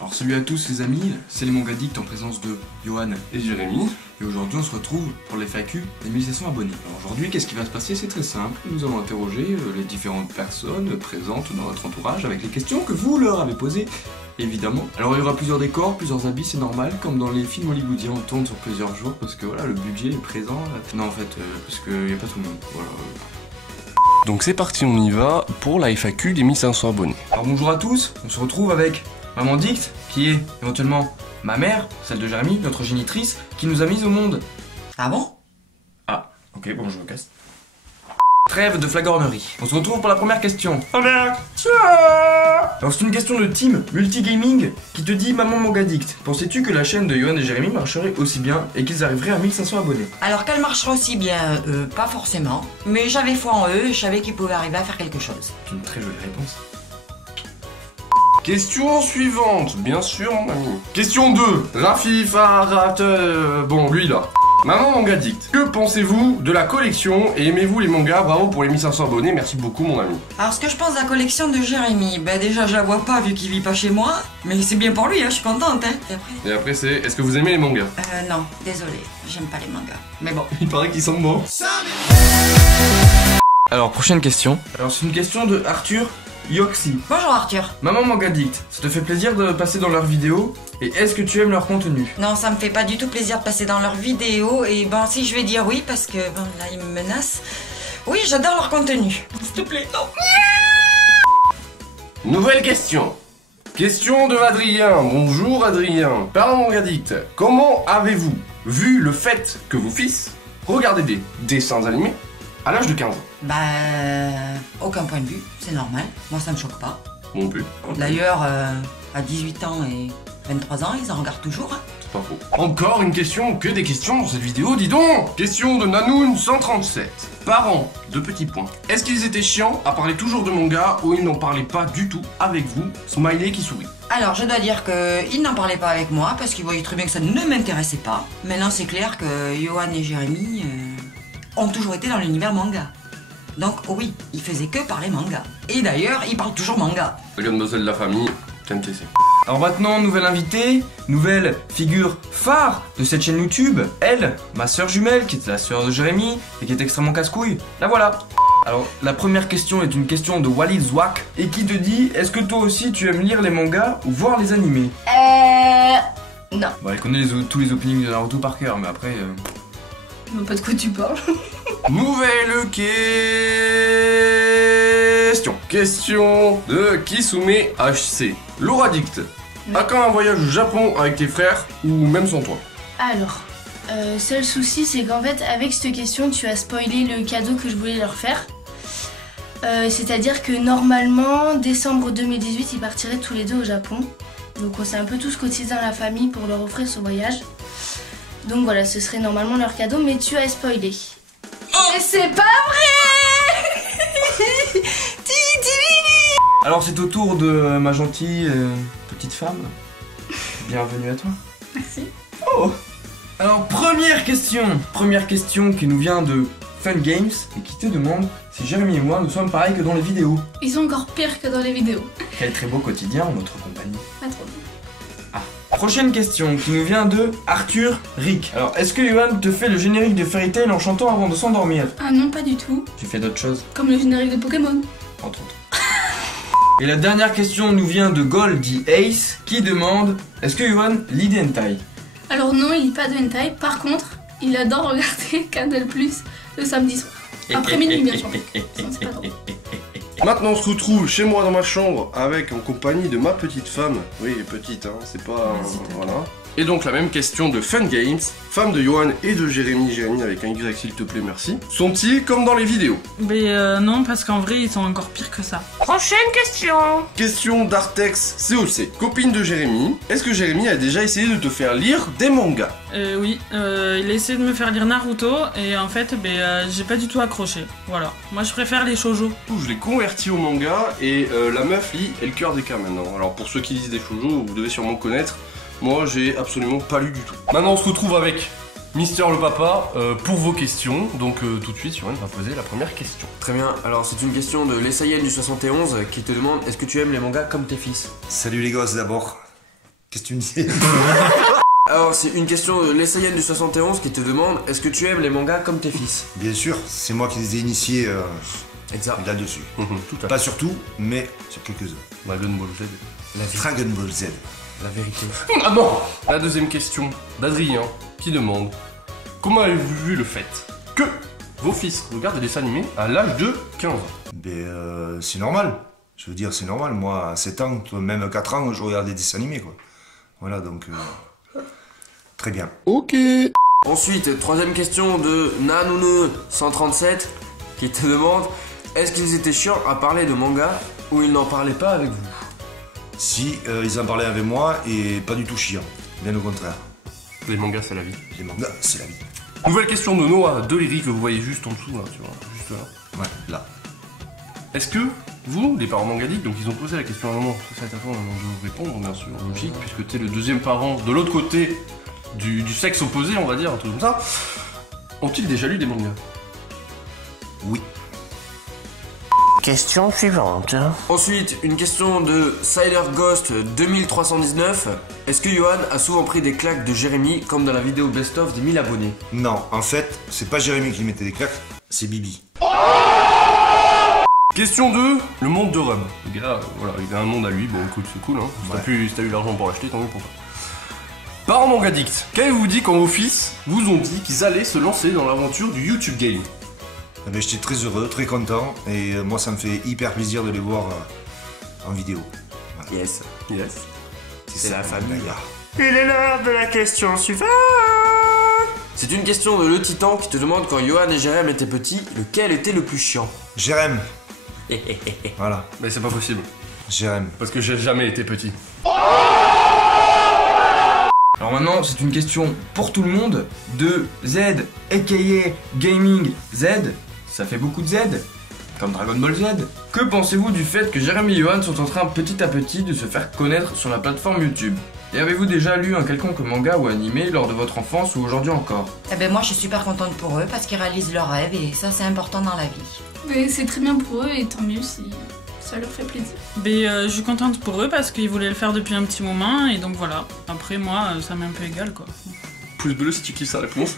Alors salut à tous les amis, c'est les Mangadicts en présence de Johan et Jérémy. Et aujourd'hui on se retrouve pour les FAQ des 1700 abonnés. Alors aujourd'hui qu'est-ce qui va se passer? C'est très simple, nous allons interroger les différentes personnes présentes dans notre entourage avec les questions que vous leur avez posées évidemment. Alors il y aura plusieurs décors, plusieurs habits, c'est normal, comme dans les films hollywoodiens on tourne sur plusieurs jours parce que voilà le budget est présent. Non en fait parce qu'il n'y a pas tout le monde, voilà. Donc c'est parti, on y va pour la FAQ des 1500 abonnés. Alors bonjour à tous, on se retrouve avec Maman Dicte, qui est éventuellement ma mère, celle de Jérémy, notre génitrice, qui nous a mis au monde. Ah bon? Ah, ok, bon je me casse. Trêve de flagornerie. On se retrouve pour la première question. Alors c'est une question de Team Multigaming qui te dit Maman Mangadicte, pensais-tu que la chaîne de Johan et Jérémy marcherait aussi bien et qu'ils arriveraient à 1500 abonnés? Alors qu'elle marchera aussi bien, pas forcément, mais j'avais foi en eux, je savais qu'ils pouvaient arriver à faire quelque chose. C'est une très jolie réponse. Question suivante, bien sûr mon ami. Question 2, Rafi Farhat, bon lui là. Maman Mangadicte, que pensez-vous de la collection et aimez-vous les mangas? Bravo pour les 1500 abonnés, merci beaucoup mon ami. Alors ce que je pense de la collection de Jérémy, bah déjà je la vois pas vu qu'il vit pas chez moi, mais c'est bien pour lui, hein, je suis contente. Hein. Et après c'est, est-ce que vous aimez les mangas? Non, désolé, j'aime pas les mangas, mais bon. Il paraît qu'ils sont bons. Alors prochaine question. Alors c'est une question de Arthur Yoxi. Bonjour Arthur. Maman Mangadicte, ça te fait plaisir de passer dans leurs vidéos? Et est-ce que tu aimes leur contenu? Non, ça me fait pas du tout plaisir de passer dans leurs vidéos, et bon si je vais dire oui parce que bon là ils me menacent. Oui, j'adore leur contenu. S'il te plaît, non. Nouvelle question. Question de Adrien. Bonjour Adrien. Parents Mangadicte, comment avez-vous vu le fait que vos fils regardaient des dessins animés à l'âge de 15 ans? Bah, aucun point de vue, c'est normal. Moi, ça me choque pas. Non plus. D'ailleurs, à 18 ans et 23 ans, ils en regardent toujours. Hein. C'est pas faux. Encore une question, que des questions dans cette vidéo, dis donc. Question de Nanoun137. Parents, deux petits points. Est-ce qu'ils étaient chiants à parler toujours de manga ou ils n'en parlaient pas du tout avec vous? Smiley qui sourit. Alors, je dois dire qu'ils n'en parlaient pas avec moi parce qu'ils voyaient très bien que ça ne m'intéressait pas. Maintenant, c'est clair que Johan et Jérémy ont toujours été dans l'univers manga. Donc oui, il faisait que parler manga. Et d'ailleurs, il parle toujours manga. Regarde mademoiselle de la famille, TNTC. Alors maintenant, nouvelle invitée, nouvelle figure phare de cette chaîne YouTube. Elle, ma soeur jumelle, qui est la soeur de Jérémy et qui est extrêmement casse-couille. La voilà. Alors la première question est une question de Walid Zwak et qui te dit est-ce que toi aussi tu aimes lire les mangas ou voir les animés? Non. Bon, elle connaît tous les openings de Naruto par cœur, mais après... Je vois pas de quoi tu parles. Nouvelle question. Question de Kisume HC. Laura Dicte. À quand un voyage au Japon avec tes frères ou même sans toi? Alors, seul souci, c'est qu'en fait, avec cette question, tu as spoilé le cadeau que je voulais leur faire. C'est-à-dire que normalement, décembre 2018, ils partiraient tous les deux au Japon. Donc on s'est un peu tous cotisés dans la famille pour leur offrir ce voyage. Donc voilà, ce serait normalement leur cadeau, mais tu as spoilé. Oh, mais c'est pas vrai. Alors c'est au tour de ma gentille petite femme. Bienvenue à toi. Merci. Oh. Alors première question qui nous vient de Fun Games et qui te demande si Jérémy et moi nous sommes pareils que dans les vidéos. Ils sont encore pires que dans les vidéos. Quel très beau quotidien en notre compagnie. Pas trop. Prochaine question qui nous vient de Arthur Rick. Alors, est-ce que Johan te fait le générique de Fairy Tail en chantant avant de s'endormir? Ah non, pas du tout. Tu fais d'autres choses? Comme le générique de Pokémon. Entre autres. Et la dernière question nous vient de Goldie Ace qui demande est-ce que Johan lit des hentai? Alors non, il lit pas de hentai. Par contre, il adore regarder Canal+ le samedi soir. Après minuit, bien sûr. Sinon, c'est pas drôle. Maintenant on se retrouve chez moi dans ma chambre avec en compagnie de ma petite femme. Oui, petite, hein, c'est pas... voilà. Et donc la même question de Fun Games, femme de Johan et de Jérémy avec un Y s'il te plaît, merci. Sont-ils comme dans les vidéos? Mais non, parce qu'en vrai ils sont encore pires que ça. Prochaine question. Question d'Artex COC, copine de Jérémy. Est-ce que Jérémy a déjà essayé de te faire lire des mangas? Oui, il a essayé de me faire lire Naruto et en fait j'ai pas du tout accroché. Voilà, moi je préfère les shoujo. Je l'ai converti au manga et la meuf lit El Cœur des cas maintenant. Alors pour ceux qui lisent des shoujo, vous devez sûrement connaître. Moi, j'ai absolument pas lu du tout. Maintenant, on se retrouve avec Mister le Papa pour vos questions. Donc, tout de suite, Johan va poser la première question. Très bien, alors c'est une question de l'Essayen du 71 qui te demande est-ce que tu aimes les mangas comme tes fils? Salut les gosses d'abord. Qu'est-ce que tu me dis? Alors c'est une question de l'Essayenne du 71 qui te demande: est-ce que tu aimes les mangas comme tes fils? Bien sûr, c'est moi qui les ai initiés Exact. là-dessus. Tout à fait. Pas sur tout, mais sur quelques-uns. Dragon Ball Z. Dragon Ball Z. La vérité. Ah bon. La deuxième question d'Adrien qui demande: comment avez-vous vu le fait que vos fils regardent des dessins animés à l'âge de 15 ans? Ben, c'est normal. Je veux dire, c'est normal. Moi, à 7 ans, même à 4 ans, je regarde des dessins animés, quoi. Voilà, donc... très bien. Ok. Ensuite, troisième question de Nanoune137 qui te demande: est-ce qu'ils étaient chiants à parler de manga ou ils n'en parlaient pas avec vous? Si, ils en parlaient avec moi et pas du tout chiant. Bien au contraire. Les mangas, c'est la vie. Les mangas, c'est la vie. Nouvelle question de Noah Deléry que vous voyez juste en dessous, là, tu vois, juste là. Ouais, là. Est-ce que vous, les parents mangadiques, donc ils ont posé la question à un moment, ça va être à toi de vous répondre, bien sûr, logique, puisque tu es le deuxième parent de l'autre côté du sexe opposé, on va dire, un truc comme ça, ont-ils déjà lu des mangas? Oui. Question suivante. Ensuite, une question de Siler Ghost 2319. Est-ce que Johan a souvent pris des claques de Jérémy comme dans la vidéo best-of des 1000 abonnés? Non, en fait, c'est pas Jérémy qui mettait des claques, c'est Bibi. Question 2, le monde de Rub. Le gars, voilà, il a un monde à lui, bon écoute, c'est cool, hein. Si t'as eu l'argent pour l'acheter, tant mieux pour toi. Parents mangadicts, qu'avez-vous dit quand vos fils vous ont dit qu'ils allaient se lancer dans l'aventure du YouTube Game? Eh ben, j'étais très heureux, très content, et moi ça me fait hyper plaisir de les voir en vidéo. Voilà. Yes. Yes. C'est la famille. Manga. Il est l'heure de la question suivante. C'est une question de Le Titan qui te demande: quand Johan et Jérém étaient petits, lequel était le plus chiant? Jérém. Voilà, Mais c'est pas possible, Jérém. parce que j'ai jamais été petit. Alors maintenant, c'est une question pour tout le monde de Z, aka Gaming Z. Ça fait beaucoup de Z, comme Dragon Ball Z. Que pensez-vous du fait que Jérémy et Johan sont en train petit à petit de se faire connaître sur la plateforme YouTube? Et avez-vous déjà lu un quelconque manga ou animé lors de votre enfance ou aujourd'hui encore? Eh ben moi je suis super contente pour eux parce qu'ils réalisent leurs rêves et ça c'est important dans la vie. Mais c'est très bien pour eux et tant mieux si ça leur fait plaisir. Mais je suis contente pour eux parce qu'ils voulaient le faire depuis un petit moment et donc voilà. Après moi, ça m'est un peu égal quoi. Plus bleu si tu kiffes sa réponse.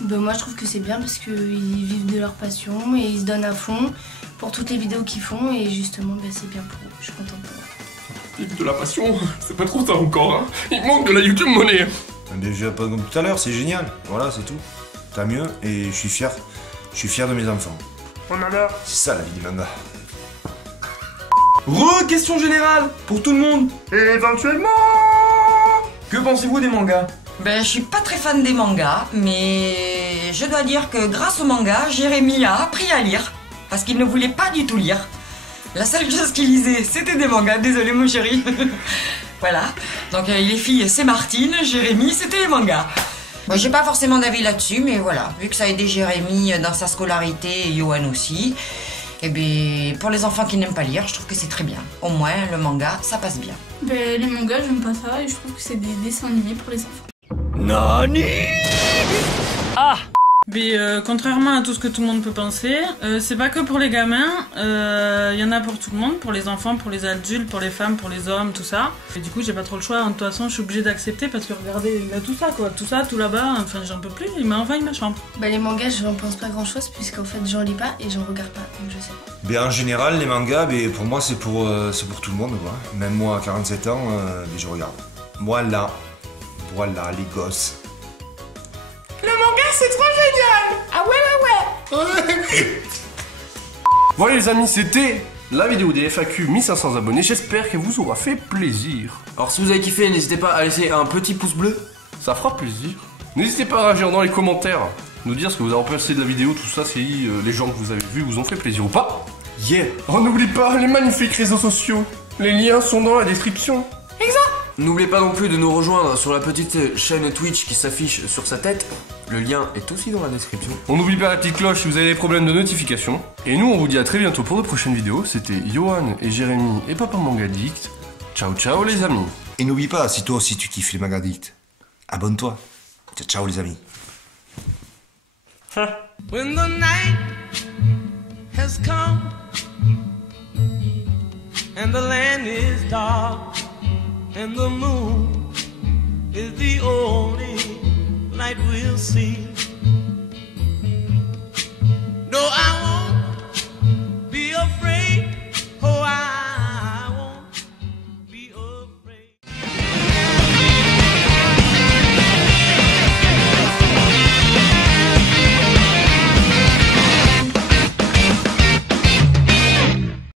Ben moi je trouve que c'est bien parce qu'ils vivent de leur passion et ils se donnent à fond pour toutes les vidéos qu'ils font et justement ben, c'est bien pour eux, je suis contente pour eux. De la passion, c'est pas trop ça encore, hein. Il manque de la YouTube monnaie. Eh bien, je pas comme tout à l'heure, c'est génial. Voilà, c'est tout. T'as mieux, et je suis fier. Je suis fier de mes enfants. On adore. C'est ça la vie du manga. Question générale pour tout le monde. Éventuellement. Que pensez-vous des mangas? Ben je suis pas très fan des mangas, mais je dois dire que grâce au manga, Jérémy a appris à lire parce qu'il ne voulait pas du tout lire. La seule chose qu'il lisait, c'était des mangas, désolé mon chéri. Voilà. Donc les filles, c'est Martine, Jérémy, c'était les mangas. Moi, j'ai pas forcément d'avis là-dessus, mais voilà. Vu que ça a aidé Jérémy dans sa scolarité et Johan aussi, et bien pour les enfants qui n'aiment pas lire, je trouve que c'est très bien. Au moins, le manga, ça passe bien. Ben, les mangas, j'aime pas ça et je trouve que c'est des dessins animés pour les enfants. Nani. Mais contrairement à tout ce que tout le monde peut penser, c'est pas que pour les gamins, il y en a pour tout le monde, pour les enfants, pour les adultes, pour les femmes, pour les hommes, tout ça. Et du coup j'ai pas trop le choix, de toute façon je suis obligée d'accepter parce que regardez, il a tout ça quoi, tout ça, tout là-bas, enfin j'en peux plus, il m'a envahi ma chambre. Ben, les mangas j'en pense pas grand chose puisqu'en fait j'en lis pas et j'en regarde pas donc je sais pas. Ben, en général, les mangas, ben, pour moi, c'est pour tout le monde. Quoi. Même moi, à 47 ans, ben, je regarde. Voilà, les gosses. Voilà les amis, c'était la vidéo des FAQ 1500 abonnés. J'espère qu'elle vous aura fait plaisir. Alors si vous avez kiffé, n'hésitez pas à laisser un petit pouce bleu. Ça fera plaisir. N'hésitez pas à réagir dans les commentaires, nous dire ce que vous avez pensé de la vidéo, tout ça, si les gens que vous avez vus vous ont fait plaisir ou pas. Yeah. Oh, n'oublie pas les magnifiques réseaux sociaux. Les liens sont dans la description. N'oubliez pas non plus de nous rejoindre sur la petite chaîne Twitch qui s'affiche sur sa tête. Le lien est aussi dans la description. On n'oublie pas la petite cloche si vous avez des problèmes de notification. Et nous, on vous dit à très bientôt pour de prochaines vidéos. C'était Johan et Jérémy et Papa Mangadict. Ciao, ciao les amis. Et n'oublie pas, si toi aussi tu kiffes les mangadicts, abonne-toi. Ciao, ciao les amis. When the night has come and the land is dark and the moon tonight we'll see